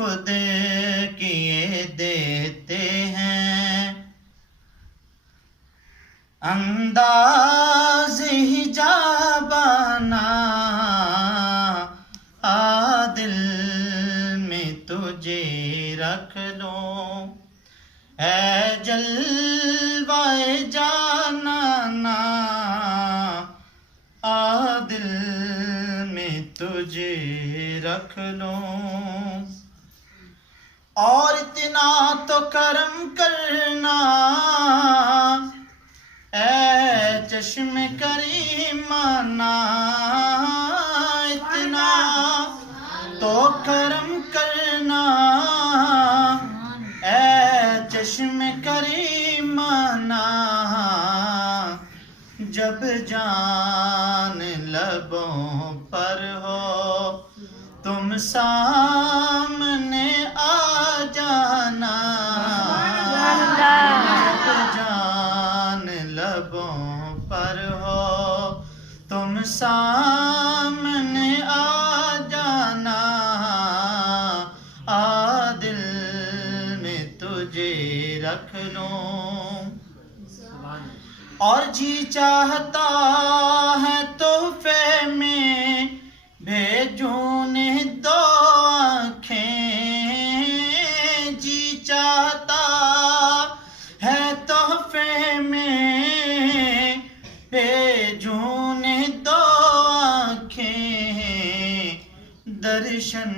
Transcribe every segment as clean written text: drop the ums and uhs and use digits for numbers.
خود کیے دیتے ہیں، انداز حجابانہ عادل میں تجھے رکھ لوں، اے جلوہ جانانا عادل میں تجھے رکھ لوں، اور اتنا تو کرم کرنا اے چشم کریمانہ، اتنا تو کرم کرنا اے چشم کریمانہ، جب جان لبوں پر ہو تم سامنے آ جانا، جب جان لبوں پر ہو تم سامنے آ جانا، عادل میں تجھے رکھ لوں، اور جی چاہتا ہے تحفے میں بھیجوں نے دو آنکھیں، جی چاہتا ہے تحفے میں بھیجوں نے دو آنکھیں، درشن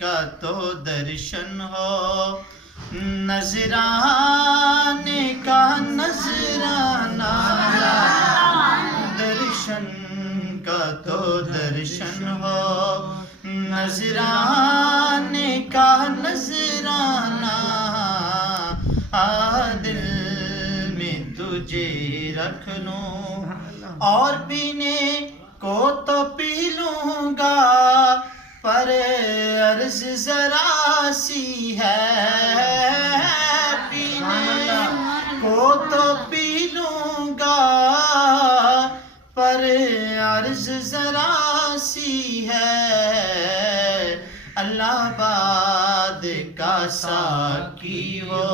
کا تو درشن ہو، نذرانے کا نذرانہ، درشن کا تو درشن ہو، نذرانے کا نذرانہ، عادل میں تجھے رکھ لوں، اور پینے کو تو پی لوں گا پر عرض ذرا سی ہے، پینے کو تو پی لوں گا پر عرض ذرا سی ہے، الہ آباد کا ساقی وہ